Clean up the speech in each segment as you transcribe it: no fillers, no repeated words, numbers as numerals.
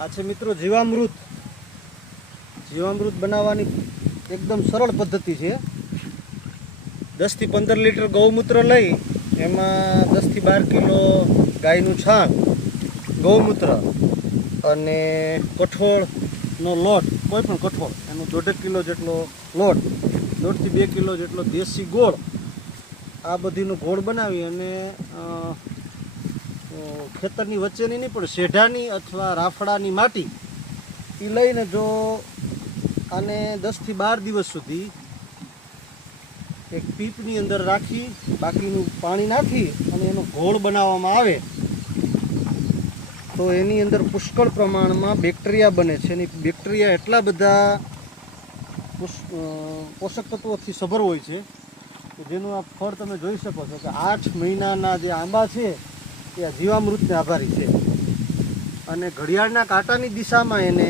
આ છે મિત્રો જીવામૃત. જીવામૃત બનાવવાની એકદમ સરળ પદ્ધતિ છે. 10 થી 15 લીટર ગૌમૂત્ર લઈ એમાં 10 થી 12 કિલો ગાયનું છાણ, ગૌમૂત્ર અને કઠોળનો લોટ, કોઈ પણ કઠોળ એનો 1.5 કિલો જેટલો લોટ, 1.5 થી 2 કિલો જેટલો દેશી ગોળ, આ બધીનો ગોળ બનાવી અને ખેતરની વચ્ચેની નહીં પણ શેઢાની અથવા રાફડાની માટી એ લઈને જો આને 10 થી 12 દિવસ સુધી એક પીપની અંદર રાખી બાકીનું પાણી નાખી અને એનો ઘોળ બનાવવામાં આવે તો એની અંદર પુષ્કળ પ્રમાણમાં બેક્ટેરિયા બને છે. અને બેક્ટેરિયા એટલા બધા પોષક તત્વોથી સભર હોય છે કે જેનું આ ફળ તમે જોઈ શકો છો કે 8 મહિનાના જે આંબા છે એ આ જીવામૃતને આભારી છે. અને ઘડિયાળના કાંટાની દિશામાં એને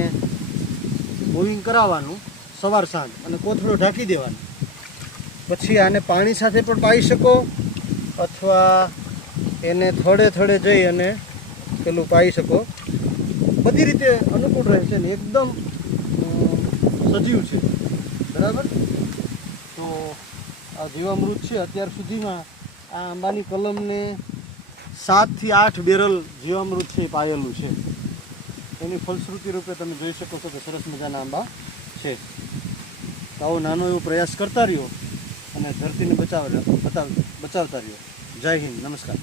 મૂવિંગ કરાવવાનું સવાર સાંજ અને કોથળો ઢાંકી દેવાનો. પછી આને પાણી સાથે પણ પાઈ શકો અથવા એને થોડે થોડે જઈ અને પેલું પાઈ શકો. બધી રીતે અનુકૂળ રહે છે ને એકદમ સજીવ છે. બરાબર. તો આ જીવામૃત છે અત્યાર સુધીમાં આ આંબાની કલમને 7 થી 8 બેરલ જીવામૃત છે એ પાયેલું છે. એની ફલશ્રુતિ રૂપે તમે જોઈ શકો છો કે સરસ મજાના આંબા છે. તો આવો નાનો એવો પ્રયાસ કરતા રહ્યો અને ધરતીને બચાવતા રહ્યો. જય હિન્દ, નમસ્કાર.